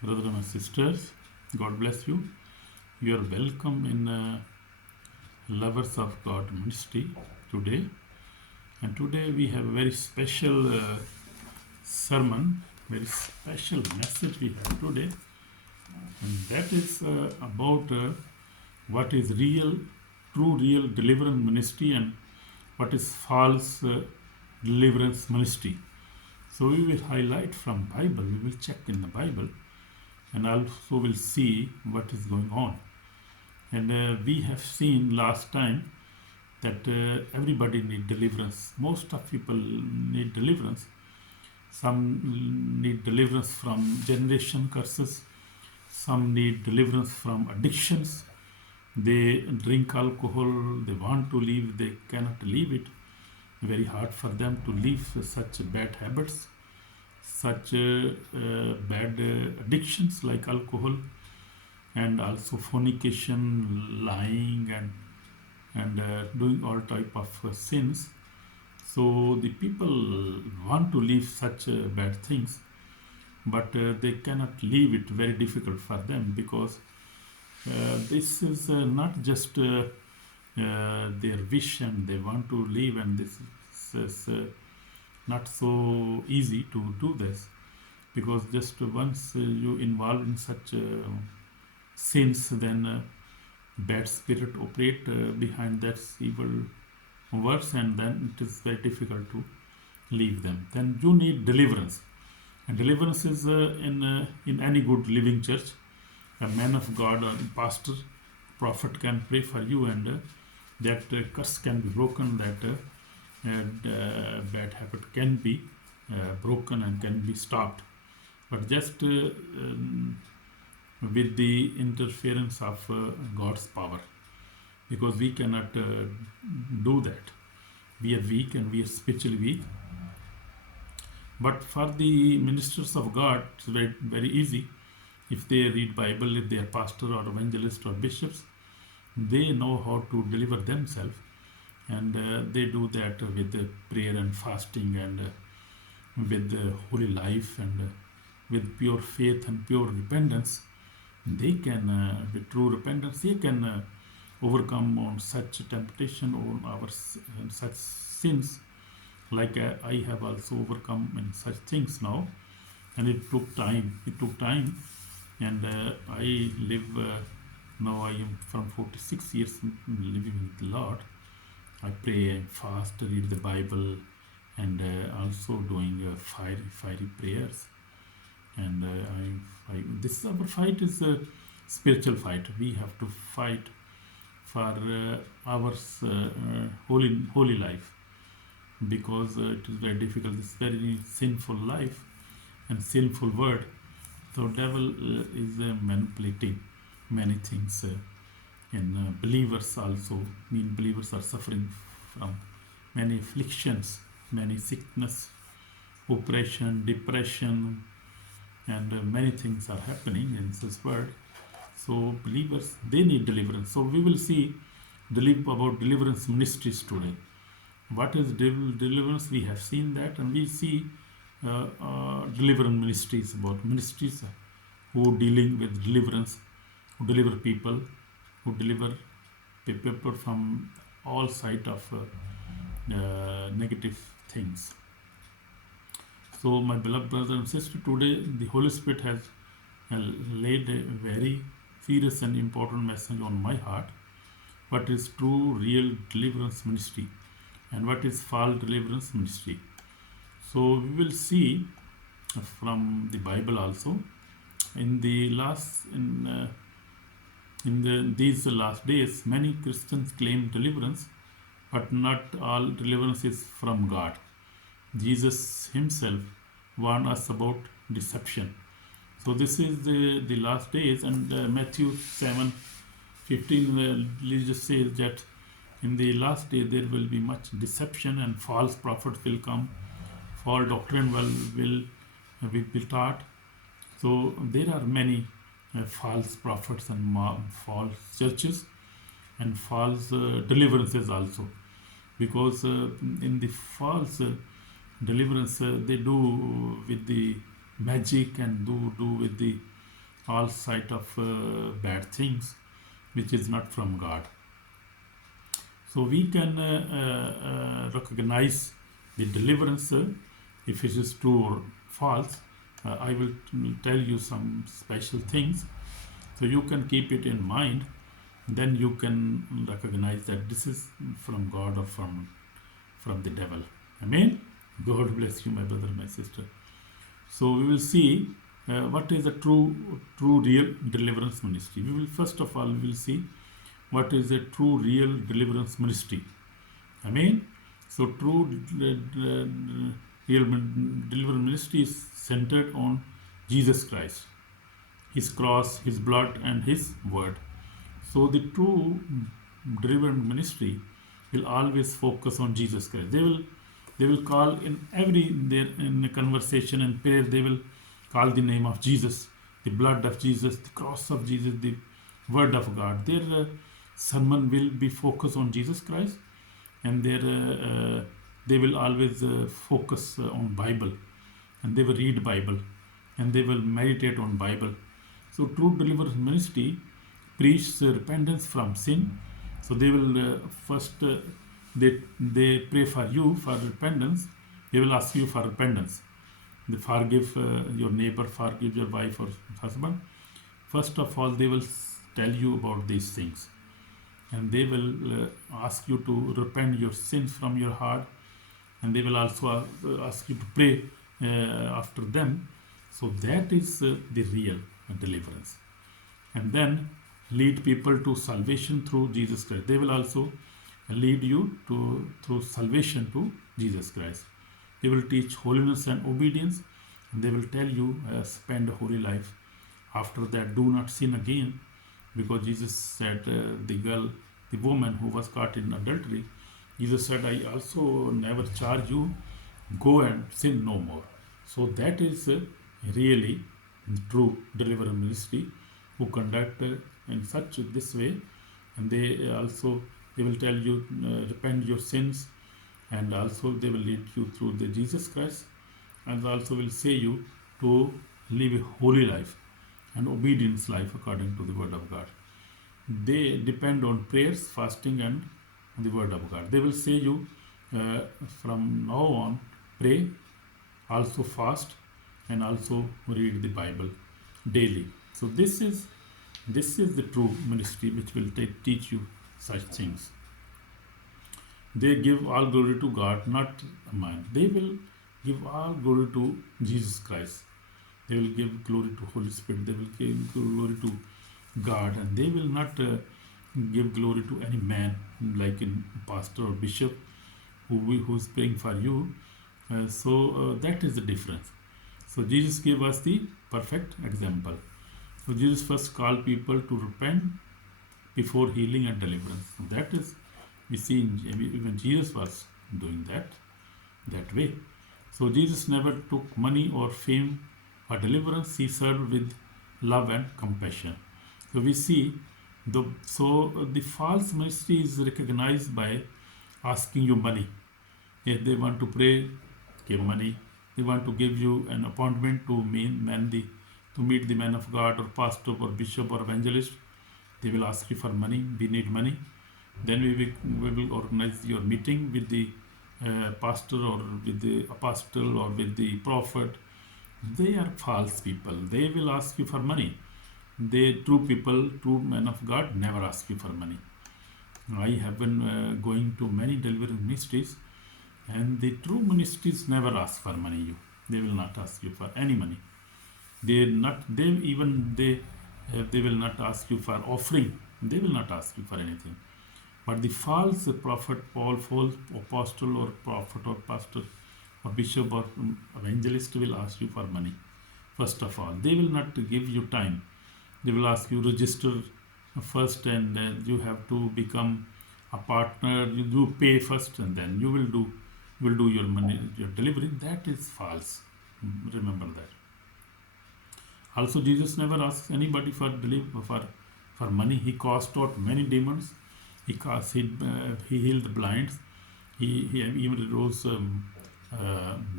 Brothers and sisters, God bless you. You are welcome in Lovers of God Ministry today. And today we have a very special sermon, very special message we have today. And that is about what is real deliverance ministry and what is false deliverance ministry. So we will highlight from Bible, we will check in the Bible and also will see what is going on. And we have seen last time that everybody need deliverance. Most of people need deliverance. Some need deliverance from generation curses. Some need deliverance from addictions. They drink alcohol, they want to leave, they cannot leave it. Very hard for them to leave such bad habits, such bad addictions like alcohol, and also fornication, lying, and doing all type of sins. So the people want to leave such bad things, but they cannot leave it. Very difficult for them because this is not just their wish and they want to leave, and this is not so easy to do this, because just once you involve in such sins, then bad spirit operate behind that evil works, and then it is very difficult to leave them. Then you need deliverance, and deliverance is in any good living church. A man of God or pastor, prophet can pray for you, and that curse can be broken, that bad habit can be broken and can be stopped. But just with the interference of God's power, because we cannot do that. We are weak and we are spiritually weak. But for the ministers of God, it's very, very easy. If they read Bible, if they are pastor or evangelist or bishops, they know how to deliver themselves, and they do that with prayer and fasting, and with holy life, and with pure faith and pure repentance. They can, with true repentance, they can overcome on such temptation or our such sins. Like I have also overcome in such things now, and it took time. And I live now. I am from 46 years living with the Lord. I pray and fast, read the Bible, and also doing fiery prayers. And this our fight is a spiritual fight. We have to fight for our holy life, because it is very difficult. It's very sinful life and sinful word. So devil is manipulating many things in believers also. Believers are suffering from many afflictions, many sickness, oppression, depression, and many things are happening in this world. So believers, they need deliverance. So we will see about deliverance ministries today. What is deliverance? We have seen that, and we see deliverance ministries, about ministries who dealing with deliverance, who deliver people, who deliver people from all side of negative things. So my beloved brothers and sisters, today the Holy Spirit has laid a very serious and important message on my heart. What is true, real deliverance ministry, and what is false deliverance ministry. So we will see from the Bible also. In the these last days, many Christians claim deliverance, but not all deliverance is from God. Jesus himself warned us about deception. So this is the last days, and Matthew 7:15 Jesus says that in the last day there will be much deception, and false prophets will come, false doctrine will be taught. So there are many false prophets and false churches and false deliverances also, because in the false deliverance they do with the magic, and do with the all sight of bad things which is not from God. So we can recognize the deliverance if it is true or false. I will tell you some special things so you can keep it in mind. Then you can recognize that this is from God or from the devil. Amen. God bless you, my brother, my sister. So we will see what is a true, real deliverance ministry. We will first of all we will see what is a true, real deliverance ministry. Amen. So true real deliverance ministry is centered on Jesus Christ, His cross, His blood, and His word. So the true deliverance ministry will always focus on Jesus Christ. They will call in in a conversation and prayer, they will call the name of Jesus, the blood of Jesus, the cross of Jesus, the word of God. Their sermon will be focused on Jesus Christ, and they will always focus on Bible, and they will read Bible, and they will meditate on Bible. So true deliverance ministry preach repentance from sin. So they will first they pray for you for repentance. They will ask you for repentance. They forgive your neighbor, forgive your wife or husband. First of all, they will tell you about these things, and they will ask you to repent your sins from your heart, and they will also ask you to pray after them. So that is the real deliverance. And then lead people to salvation through Jesus Christ. They will also lead you through salvation to Jesus Christ. They will teach holiness and obedience, and they will tell you spend a holy life. After that, do not sin again, because Jesus said the woman who was caught in adultery, Jesus said, I also never charge you, go and sin no more. So that is really true deliverance ministry, who conduct in such this way, and they will tell you repent your sins, and also they will lead you through the Jesus Christ, and also will say you to live a holy life and obedience life according to the word of God. They depend on prayers, fasting, and the word of God. They will say you from now on pray, also fast, and also read the Bible daily. So this is the true ministry which will teach you such things. They give all glory to God, not man. They will give all glory to Jesus Christ. They will give glory to Holy Spirit. They will give glory to God, and they will not give glory to any man, like in pastor or bishop who is praying for you. That is the difference. So Jesus gave us the perfect example. So Jesus first called people to repent before healing and deliverance. That is, we see even Jesus was doing that way. So Jesus never took money or fame for deliverance. He served with love and compassion. So we see the false ministry is recognized by asking you money. If they want to pray, give money. They want to give you an appointment to meet the man of God or pastor or bishop or evangelist. They will ask you for money. We need money. Then we will organize your meeting with the pastor or with the apostle or with the prophet. They are false people. They will ask you for money. True men of God never ask you for money. I have been going to many deliverance ministries, and the true ministries never ask for money. They will not ask you for any money. They will not ask you for offering. They will not ask you for anything. But the false prophet, false apostle or prophet or pastor or bishop or evangelist will ask you for money. First of all, they will not give you time. They will ask you register first, and you have to become a partner. You do pay first, and then you will do your money, your delivery. That is false. Remember that. Also, Jesus never asks anybody for money. He cast out many demons. He healed the blinds. He even rose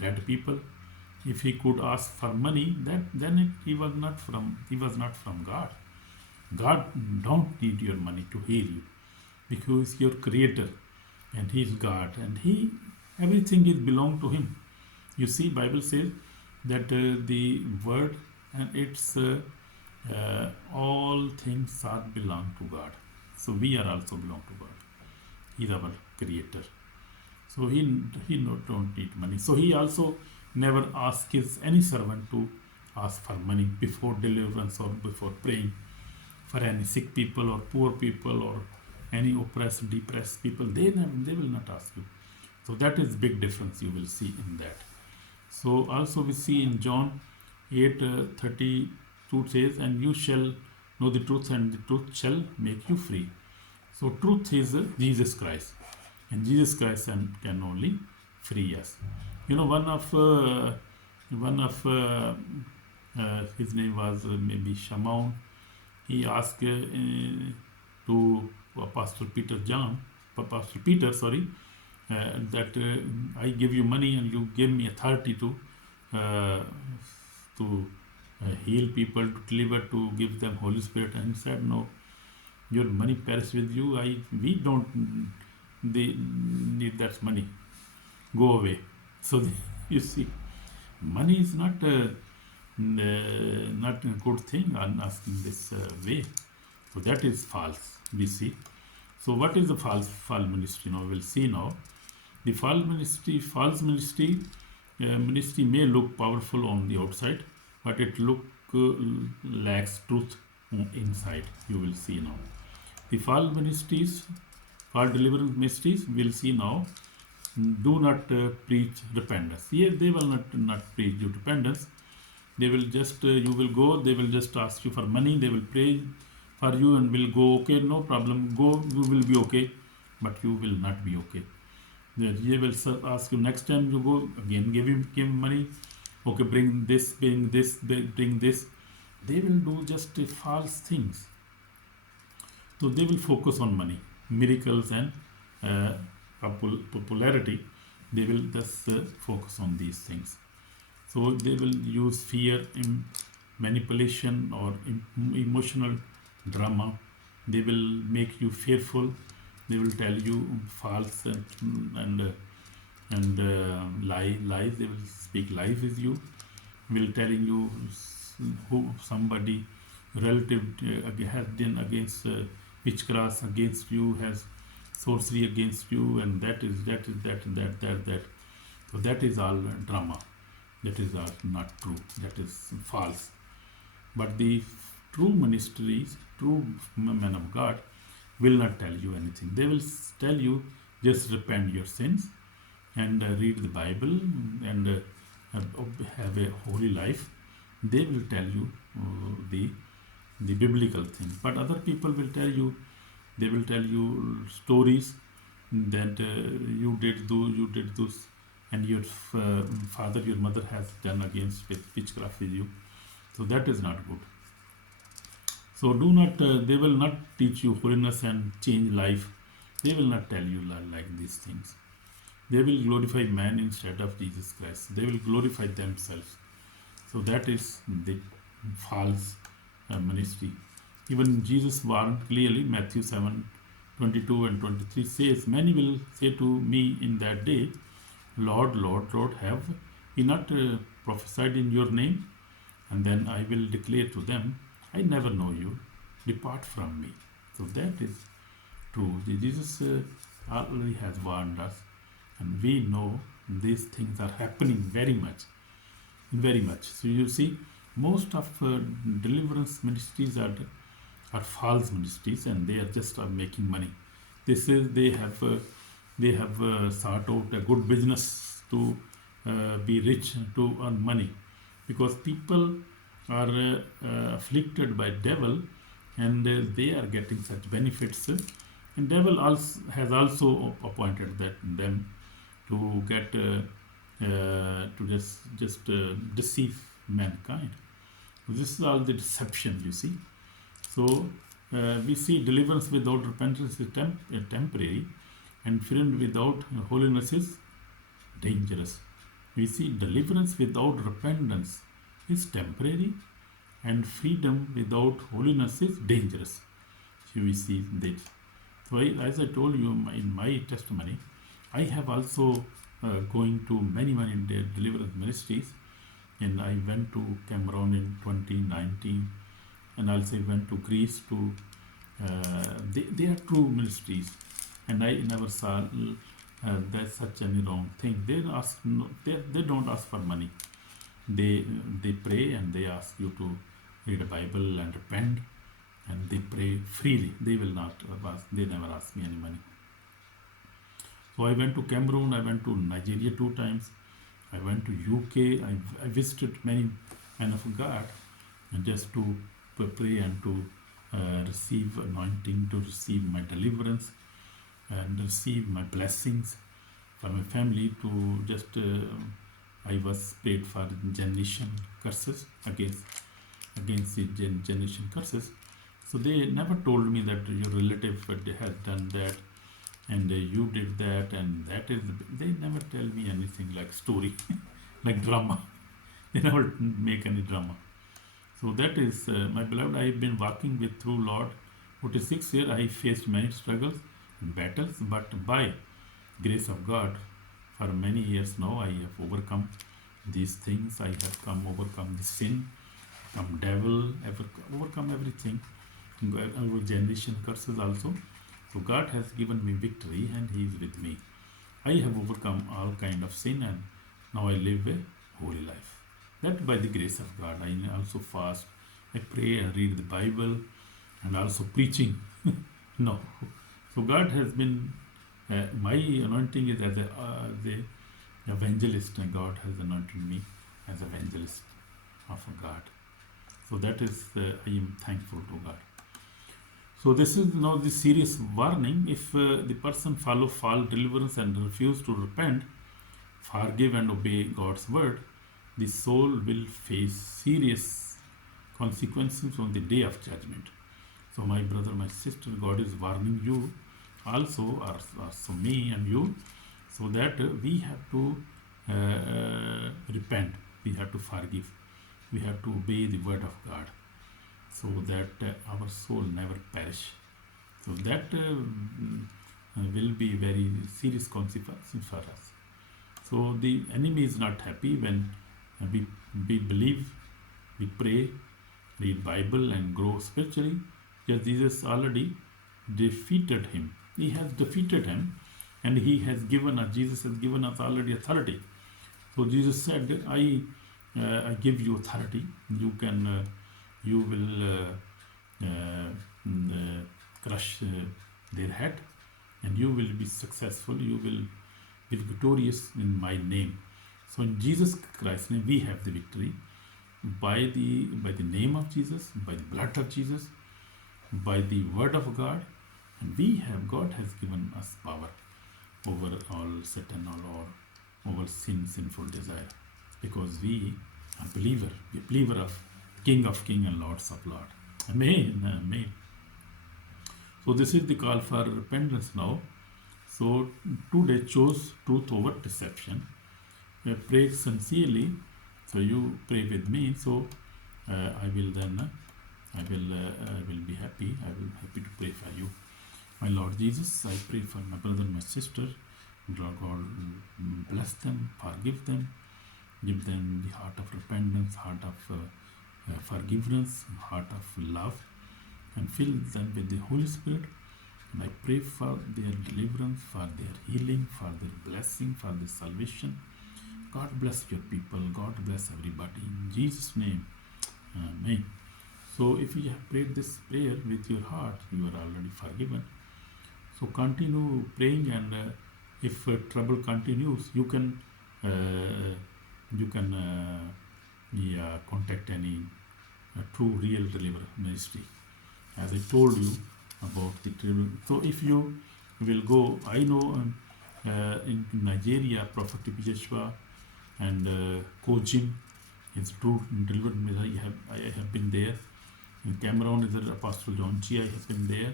dead people, If he could ask for money, he was not from God. God don't need your money to heal you, because He's your creator and He is God, and everything is belong to Him. You see, Bible says that the word and its all things are belong to God. So we are also belong to God. He is our creator. So he don't need money. So he also never asks any servant to ask for money before deliverance or before praying for any sick people or poor people or any oppressed, depressed people. They will not ask you. So that is big difference you will see in that. So also we see in John 8:32 says, and you shall know the truth, and the truth shall make you free. So truth is Jesus Christ, and Jesus Christ can only free us. You know, one of his name was maybe Shimon. He asked to Apostle Peter, that I give you money and you give me authority to heal people, to deliver, to give them Holy Spirit. And he said, no, your money perish with you. We don't need that money. Go away. So you see, money is not a good thing on asking this way. So that is false, we see. So what is the false ministry? Now we'll see now. The false ministry may look powerful on the outside, but it lacks truth inside. You will see now. The false deliverance ministries, we'll see now, do not preach repentance. Yes, they will not preach you repentance. They will just, you will go, they will just ask you for money, they will pray for you and will go, okay, no problem, go, you will be okay, but you will not be okay. They will ask you next time you go, again give him money, okay, bring this. They will do just false things. So they will focus on money, miracles and popularity. They will just focus on these things. So they will use fear, manipulation, or emotional drama. They will make you fearful. They will tell you false and lies. They will speak lies with you. Will telling you who somebody relative has done against witchcraft against you, has sorcery against you, and that. So that is all drama. That is not true. That is false. But the true ministries, true men of God, will not tell you anything. They will tell you just repent your sins and read the Bible and have a holy life. They will tell you the biblical thing. But other people will tell you, they will tell you stories that you did this, and your father, your mother has done against witchcraft with you. So that is not good. So do not, they will not teach you holiness and change life. They will not tell you like these things. They will glorify man instead of Jesus Christ. They will glorify themselves. So that is the false ministry. Even Jesus warned clearly, Matthew 7:22 and 23 says, many will say to me in that day, Lord, Lord, Lord, have we not prophesied in your name? And then I will declare to them, I never know you, depart from me. So that is true. Jesus already has warned us, and we know these things are happening very much. So you see, most of deliverance ministries are false ministries, and they are just making money. They have sought out a good business to be rich, to earn money, because people are afflicted by devil, and they are getting such benefits. And devil has also appointed them to get to just deceive mankind. This is all the deception, you see. So we see deliverance without repentance is temporary, and freedom without holiness is dangerous. We see deliverance without repentance is temporary, and freedom without holiness is dangerous. So we see this. So as I told you in my testimony, I have also going to many deliverance ministries, and I went to Cameroon in 2019, and also went to Greece to. They are true ministries, and I never saw there's such any wrong thing. They don't ask for money. They pray and they ask you to read a Bible and repent, and they pray freely. They will not ask. They never ask me any money. So I went to Cameroon. I went to Nigeria 2 times. I went to UK. I visited many men of God, and just to pray and to receive anointing, to receive my deliverance, and receive my blessings for my family. To just I was prayed for generation curses against the generation curses. So they never told me that your relative has done that, and you did that, and that is. They never tell me anything like story, like drama. They never make any drama. So that is, my beloved, I have been walking with through Lord 46 years. I faced many struggles and battles, but by grace of God, for many years now, I have overcome these things. I have overcome the sin, overcome devil, overcome everything, our generation curses also. So God has given me victory, and He is with me. I have overcome all kind of sin, and now I live a holy life. That by the grace of God. I also fast, I pray and read the Bible, and also preaching. No. So God has been, my anointing is as a evangelist, and God has anointed me as evangelist of God. So that is, I am thankful to God. So this is now the serious warning. If the person follow false deliverance and refuse to repent, forgive and obey God's word, the soul will face serious consequences on the day of judgment. So my brother, my sister, God is warning you also, so me and you, so that we have to repent, we have to forgive, we have to obey the word of God, so that our soul never perish. So that will be very serious consequences for us. So the enemy is not happy when we believe, we pray, read Bible, and grow spiritually. Yes, Jesus already defeated him. He has defeated him, and he has given us. Jesus has given us already authority. So Jesus said, "I give you authority. You will crush their head, and you will be successful. You will be victorious in my name." So in Jesus Christ's name, we have the victory by the name of Jesus, by the blood of Jesus, by the word of God, and God has given us power over all Satan, over sinful desire, because we are believer of King and Lords of Lord. Amen. Amen. So this is the call for repentance now. So today choose truth over deception. Pray sincerely. So you pray with me. So I will be happy. I will be happy to pray for you. My Lord Jesus, I pray for my brother and my sister. Lord God, bless them, forgive them, give them the heart of repentance, heart of forgiveness, heart of love, and fill them with the Holy Spirit. And I pray for their deliverance, for their healing, for their blessing, for their salvation. God bless your people. God bless everybody. In Jesus' name, amen. So if you have prayed this prayer with your heart, you are already forgiven. So continue praying, and if trouble continues, you can contact any true real deliverer ministry, as I told you about the trouble. So if you will go, I know in Nigeria, Prophet Joshua and Kojim is true deliverer ministry. I have been there. In Cameroon is Apostle John G. I have been there.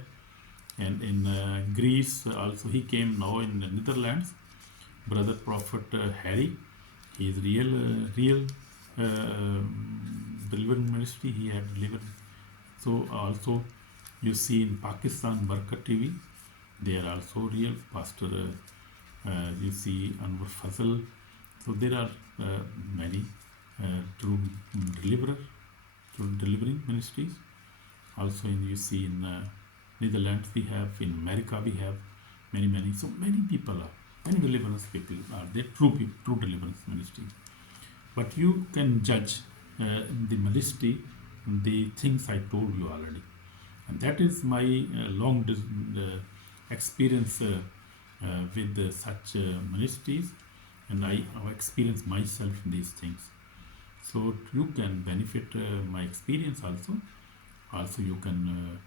And in Greece also, he came now in the Netherlands. Brother Prophet Harry, He is real deliverance ministry. He had delivered. So also you see in Pakistan Barkat TV, they are also real pastor. You see Anwar Fazal. So there are many true deliverer, true delivering ministries. Also you see in Netherlands we have, in America we have many. So many people are, many deliverance people are there, true deliverance ministry. But you can judge the ministry, the things I told you already. And that is my long experience with such ministries, and I have experienced myself in these things. So you can benefit my experience also. Also you can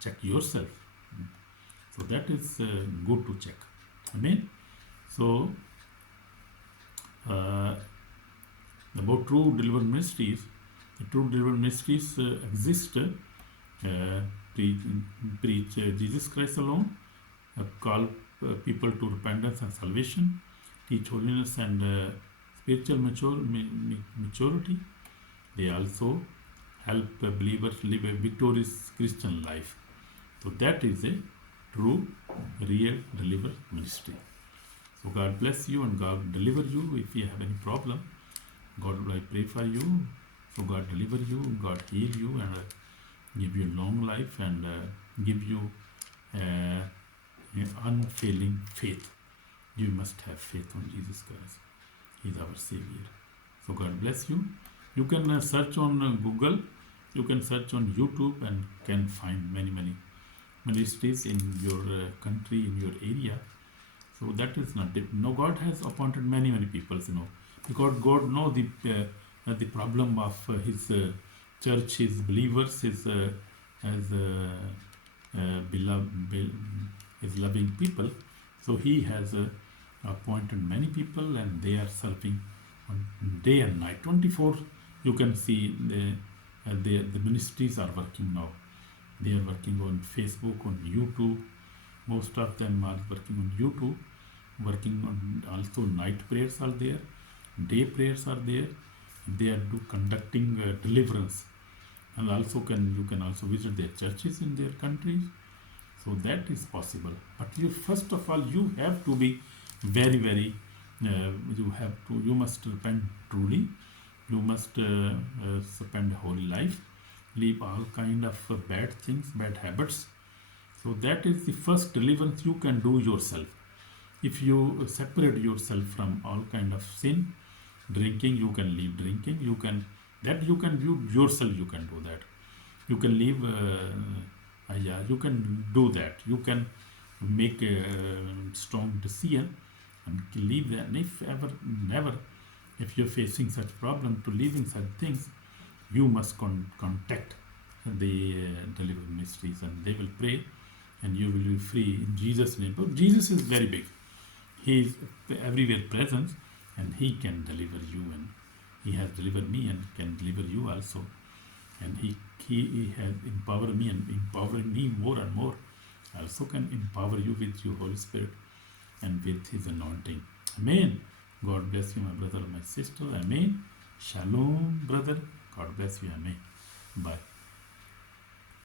check yourself. So that is good to check. Amen. So about true deliverance ministries, the true deliverance ministries exist. Preach Jesus Christ alone, call people to repentance and salvation, teach holiness and spiritual maturity. They also help believers live a victorious Christian life. So that is a true, real deliverance ministry. So God bless you and God deliver you. If you have any problem, God will pray for you. So God deliver you, God heal you, and give you long life, and give you unfailing faith. You must have faith on Jesus Christ. He is our Savior. So God bless you. You can search on Google, you can search on YouTube, and can find many ministries in your country, in your area. So that is not difficult. No, God has appointed many people, because God knows the problem of His church, His believers, His His loving people. So He has appointed many people, and they are serving on day and night, 24. You can see the ministries are working now. They are working on Facebook, on YouTube. Most of them are working on YouTube, working on also night prayers are there, day prayers are there. They are conducting deliverance, and also you can also visit their churches in their countries. So that is possible. But first of all, you have to be very you must repent truly. You must spend a holy life, leave all kind of bad things, bad habits. So that is the first deliverance you can do yourself. If you separate yourself from all kind of sin, drinking, you can leave drinking. You can do yourself. You can do that. You can leave. You can do that. You can make a strong decision and leave that. And if ever, never, if you're facing such problem to leaving such things, you must contact the deliverance ministries, and they will pray, and you will be free in Jesus' name. But Jesus is very big. He is everywhere present, and He can deliver you, and He has delivered me and can deliver you also. And He has empowered me, and empowering me more and more. Also can empower you with your Holy Spirit and with His anointing. Amen. God bless you, my brother, my sister. Amen. Shalom, brother. God bless you. Amen. Bye.